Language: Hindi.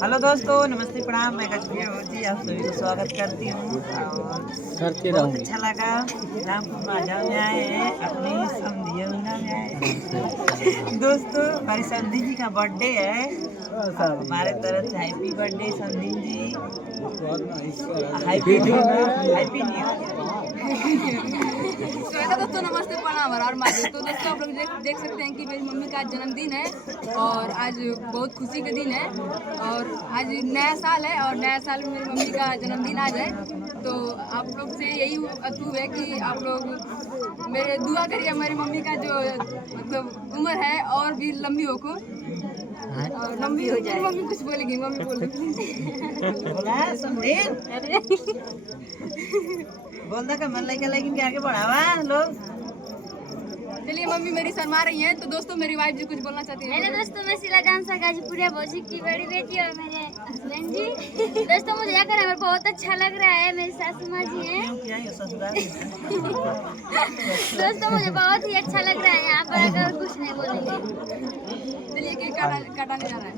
हेलो दोस्तों, नमस्ते प्रणाम। मैं कश्मीर जी आप सभी को स्वागत करती हूँ और बहुत अच्छा लगा। रामपुर माझा में आए हैं, अपनी समधी यमुना में आए हैं। दोस्तों हमारी समधी जी का बर्थडे है, हमारे तरफ से हैप्पी बर्थडे समधी जी। हैप्पी न्यू तो हेलो दोस्तों, नमस्ते प्रणाम और महादेव। तो दोस्तों आप लोग देख सकते हैं कि मेरी मम्मी का आज जन्मदिन है और आज बहुत खुशी का दिन है और आज नया साल है और नया साल में मेरी मम्मी का जन्मदिन आ जाए। तो आप लोग से यही अतुव है कि आप लोग मेरे दुआ करिए मेरी मम्मी का जो मतलब उम्र है और भी लंबी हो को और लंबी हो जाए। मम्मी कुछ बोलेगी, मम्मी बोल बोला समधी बोलता का मन लगा लेकिन के आगे बढ़ावा लोग। चलिए मम्मी मेरी शर्मा रही हैं, तो दोस्तों मेरी वाइफ जी कुछ बोलना चाहती है। हेलो दोस्तों, मैं शीला डांसा गाजीपुरिया भौजी की बड़ी बेटी और मेरे हस्बैंड जी। दोस्तों मुझे यहाँ कर बहुत अच्छा लग रहा है, मेरी सासू माँ जी हैं। दोस्तों मुझे बहुत ही अच्छा लग रहा है यहाँ पर, अगर कुछ नहीं बोलेंगे। चलिए केक काटने जा रहा है।